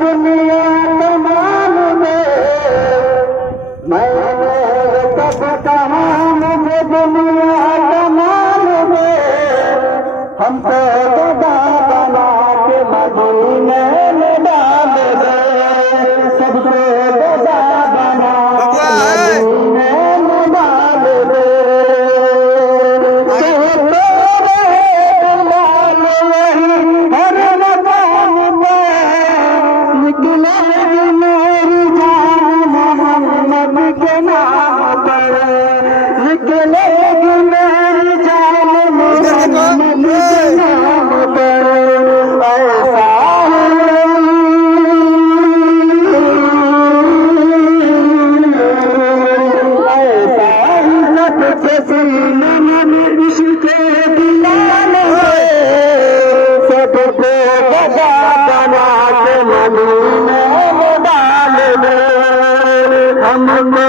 दुनिया तमाम में मैंने कब कहा मुझे दुनिया तमाम में हमको खुदा बना के मदीने में डाल दे सबको खुदा बना मदीने में डाल दे हर मकाम में निकलेगी मेरी जान मोहम्मद के नाम पर निकलेगी मेरी जान मोहम्मद के नाम पर ऐसा सीने में इश्क दिलाने सबको बता बना के मदीने में डाल दे हमको